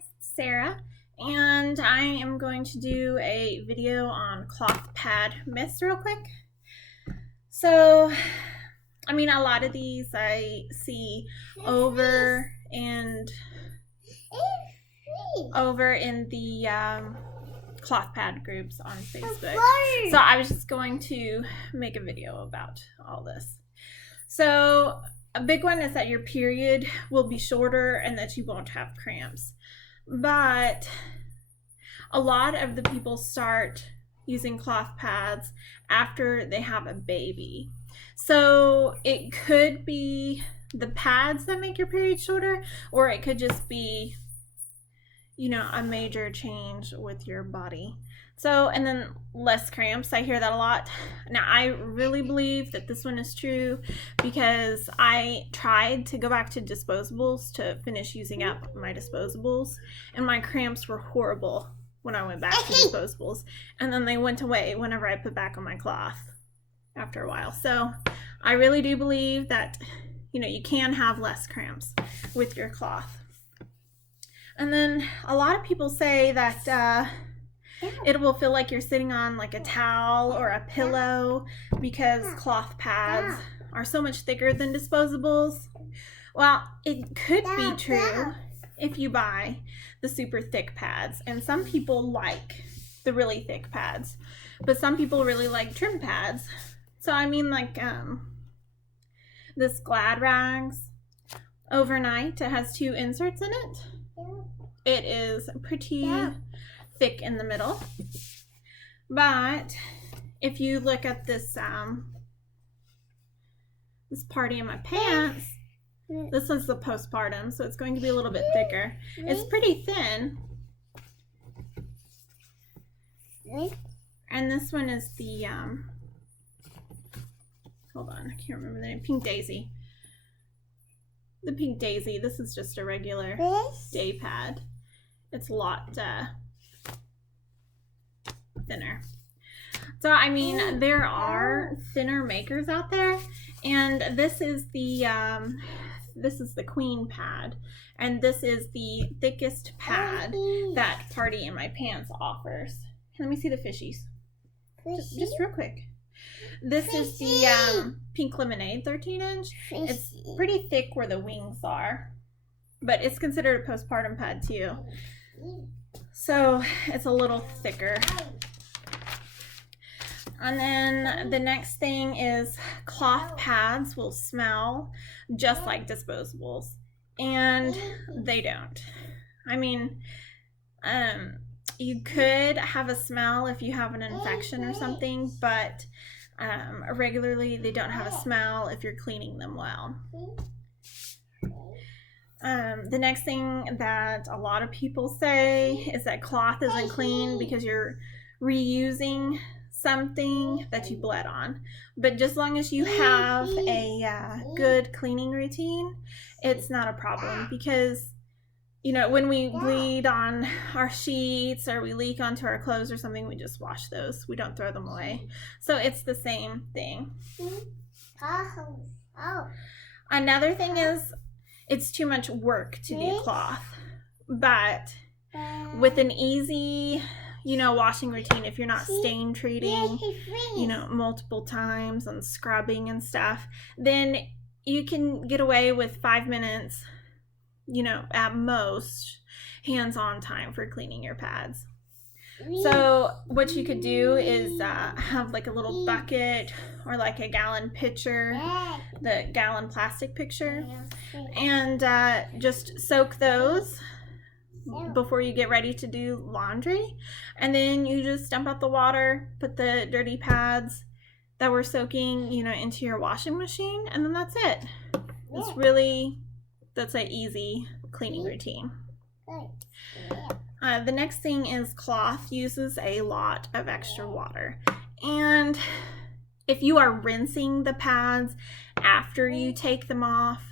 it's Sarah, and I am going to do a video on cloth pad myths real quick. So, I mean, a lot of these I see over in the cloth pad groups on Facebook. So I was just going to make a video about all this. So a big one is that your period will be shorter and that you won't have cramps. But a lot of the people start using cloth pads after they have a baby. So it could be the pads that make your period shorter, or it could just be, a major change with your body. So, and then less cramps. I hear that a lot. Now, I really believe that this one is true because I tried to go back to disposables to finish using up my disposables, and my cramps were horrible when I went back to disposables. And then they went away whenever I put back on my cloth after a while. So, I really do believe that, you can have less cramps with your cloth. And then a lot of people say that it will feel like you're sitting on like a towel or a pillow because cloth pads are so much thicker than disposables. Well, it could be true if you buy the super thick pads. And some people like the really thick pads, but some people really like trim pads. So I mean, like this Glad Rags Overnight, it has 2 inserts in it. It is pretty thick in the middle. But if you look at this this party in my pants, this is the postpartum, so it's going to be a little bit thicker. It's pretty thin. And this one is the hold on, I can't remember the name. Pink Daisy. The Pink Daisy. This is just a regular day pad. It's a lot thinner. So I mean, there are thinner makers out there, and this is the Queen pad, and this is the thickest pad that Party in My Pants offers. Let me see the fishies. Just real quick. This is the Pink Lemonade 13-inch. It's pretty thick where the wings are, but it's considered a postpartum pad too. So it's a little thicker. And then the next thing is cloth pads will smell just like disposables, and they don't. I mean, you could have a smell if you have an infection or something, but regularly they don't have a smell if you're cleaning them well. The next thing that a lot of people say is that cloth isn't clean because you're reusing something that you bled on. But just as long as you have a good cleaning routine, it's not a problem, because when we bleed on our sheets or we leak onto our clothes or something, we just wash those. We don't throw them away. So it's the same thing. Another thing is it's too much work to de-cloth. But with an easy, washing routine, if you're not stain treating, multiple times and scrubbing and stuff, then you can get away with 5 minutes, at most, hands-on time for cleaning your pads. So what you could do is have like a little bucket or like a gallon pitcher, the gallon plastic pitcher, and just soak those before you get ready to do laundry. And then you just dump out the water, put the dirty pads that were soaking, into your washing machine, and then that's it. That's an easy cleaning routine. The next thing is cloth uses a lot of extra water. And if you are rinsing the pads after you take them off,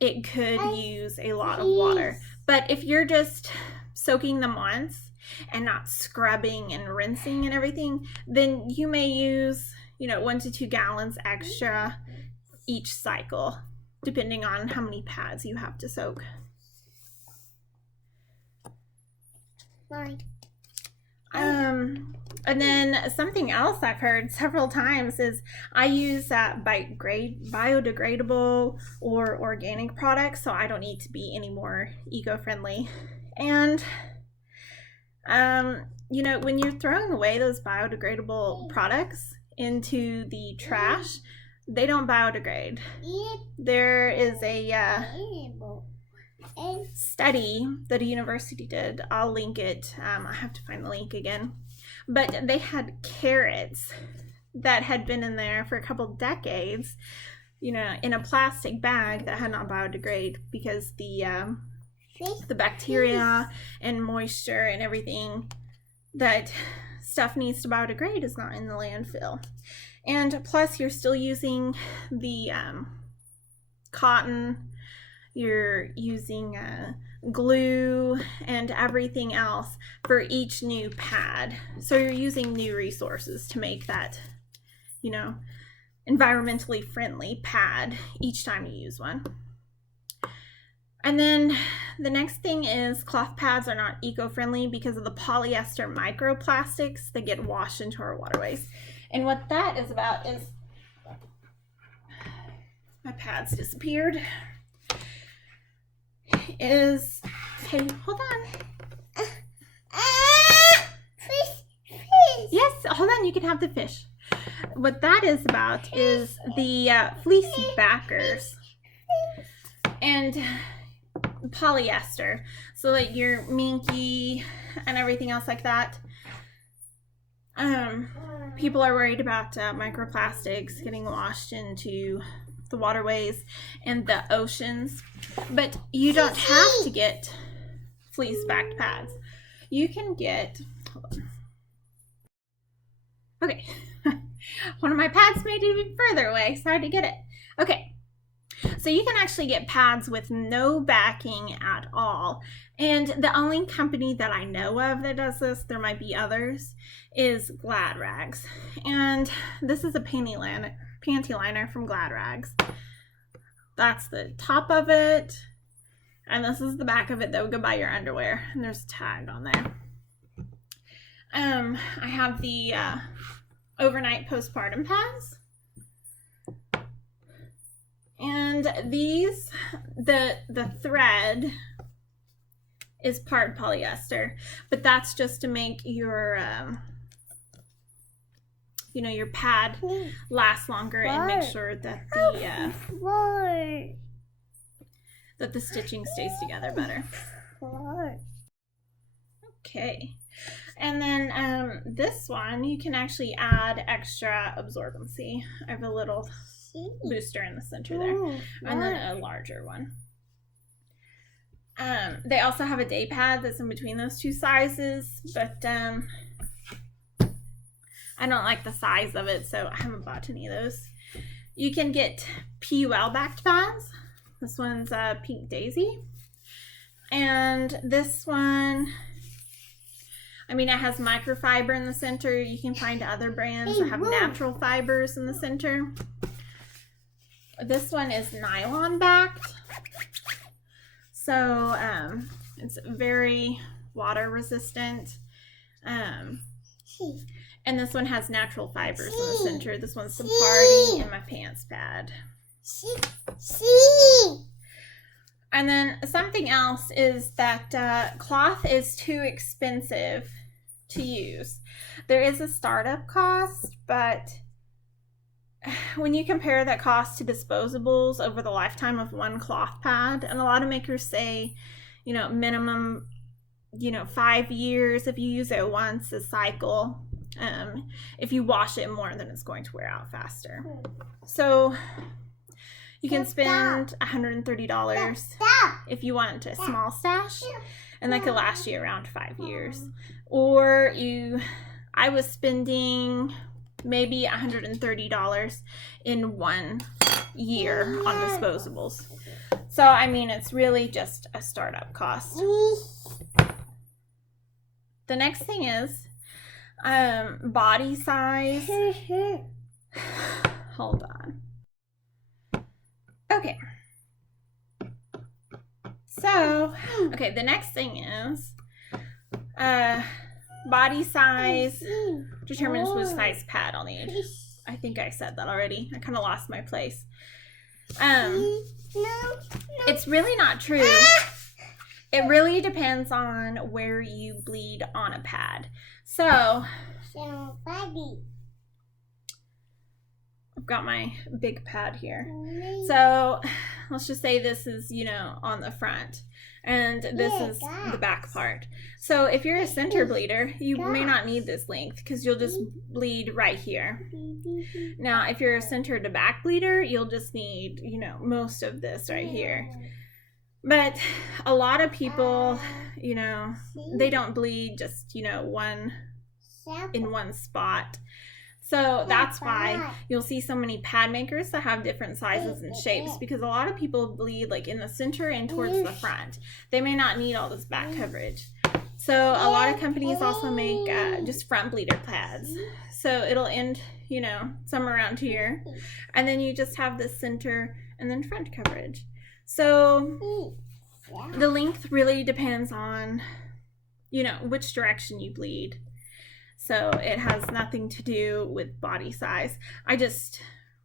it could use a lot of water. But if you're just soaking them once and not scrubbing and rinsing and everything, then you may use, 1 to 2 gallons extra each cycle, depending on how many pads you have to soak. And then something else I've heard several times is I use biodegradable or organic products, so I don't need to be any more eco-friendly. And you know, when you're throwing away those biodegradable products into the trash, they don't biodegrade. There is a study that a university did. I'll link it. I have to find the link again. But they had carrots that had been in there for a couple decades, you know, in a plastic bag that had not biodegraded because the bacteria and moisture and everything that stuff needs to biodegrade is not in the landfill. And plus you're still using the cotton, you're using glue and everything else for each new pad. So you're using new resources to make that, you know, environmentally friendly pad each time you use one. And then the next thing is cloth pads are not eco-friendly because of the polyester microplastics that get washed into our waterways. And what that is about is, my pads disappeared, is, okay, hold on. Fish. Yes, hold on, you can have the fish. What that is about is the fleece backers and polyester, so that your minky and everything else like that. People are worried about microplastics getting washed into the waterways and the oceans, but you don't have to get fleece backed pads. You can get, hold on. Okay, one of my pads made it even further away, so I had to get it. Okay, so you can actually get pads with no backing at all. And the only company that I know of that does this, there might be others, is Glad Rags. And this is a panty liner from Glad Rags. That's the top of it. And this is the back of it that would go by your underwear. And there's a tag on there. I have the overnight postpartum pads. And these, the thread is part polyester, but that's just to make your you know, your pad last longer and make sure that the stitching stays together better. Okay, and then this one you can actually add extra absorbency. I have a little booster in the center there, and then a larger one. They also have a day pad that's in between those two sizes, but I don't like the size of it, so I haven't bought any of those. You can get PUL backed pads. This one's Pink Daisy, and this one, I mean, it has microfiber in the center. You can find other brands that have natural fibers in the center. This one is nylon backed, so it's very water resistant. And this one has natural fibers in the center. This one's the party and my pants pad. And then something else is that cloth is too expensive to use. There is a startup cost, but when you compare that cost to disposables over the lifetime of one cloth pad, and a lot of makers say, you know, minimum, you know, 5 years if you use it once a cycle. If you wash it more, then it's going to wear out faster. So you can spend $130 if you want a small stash, and that could last you around 5 years. Or I was spending maybe $130 in 1 year on disposables. So, I mean, it's really just a startup cost. The next thing is body size. Hold on. Okay. So, okay, the next thing is Body size determines which size pad I'll need. I think I said that already. I kind of lost my place. It's really not true. It really depends on where you bleed on a pad. So, I've got my big pad here. So, let's just say this is, on the front. And this is the back part. So if you're a center bleeder, you may not need this length because you'll just bleed right here. Now, if you're a center to back bleeder, you'll just need, most of this right here. But a lot of people, they don't bleed just, in one spot. So that's why you'll see so many pad makers that have different sizes and shapes, because a lot of people bleed like in the center and towards the front. They may not need all this back coverage. So a lot of companies also make just front bleeder pads. So it'll end, somewhere around here. And then you just have this center and then front coverage. So the length really depends on, which direction you bleed. So it has nothing to do with body size. I just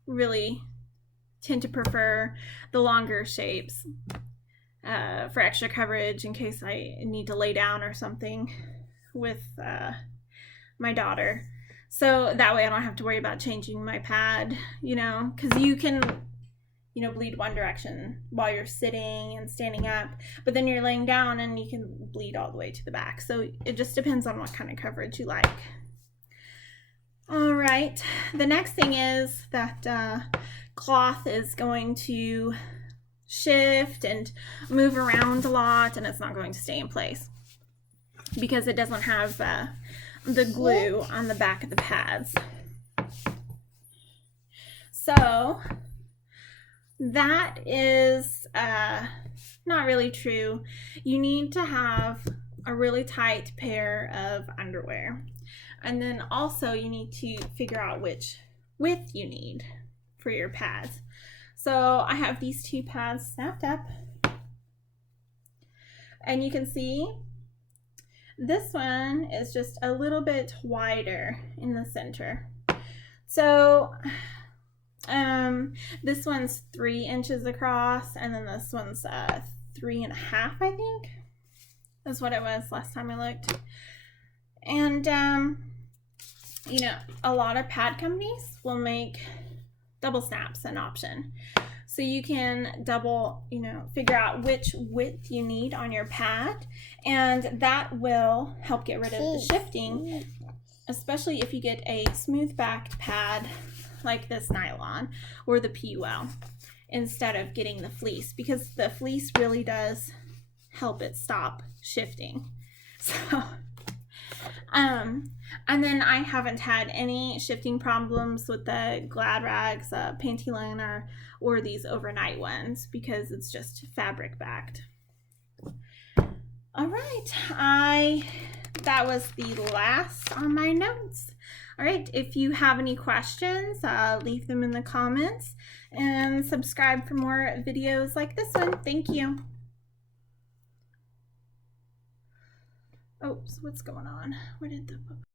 really tend to prefer the longer shapes for extra coverage in case I need to lay down or something with my daughter. So that way I don't have to worry about changing my pad, because you can, bleed one direction while you're sitting and standing up, but then you're laying down and you can bleed all the way to the back. So it just depends on what kind of coverage you like. All right, the next thing is that cloth is going to shift and move around a lot, and it's not going to stay in place because it doesn't have the glue on the back of the pads. So that is not really true. You need to have a really tight pair of underwear. And then also you need to figure out which width you need for your pads. So I have these two pads snapped up. And you can see this one is just a little bit wider in the center. So this one's 3 inches across, and then this one's 3.5, I think. That's what it was last time I looked. And a lot of pad companies will make double snaps an option. So you can double, figure out which width you need on your pad, and that will help get rid of the shifting, especially if you get a smooth backed pad like this nylon or the PUL instead of getting the fleece, because the fleece really does help it stop shifting. So and then I haven't had any shifting problems with the Glad Rags, Panty Liner, or these overnight ones because it's just fabric backed. All right, that was the last on my notes. All right, if you have any questions, leave them in the comments and subscribe for more videos like this one. Thank you. Oh, so what's going on? Where did the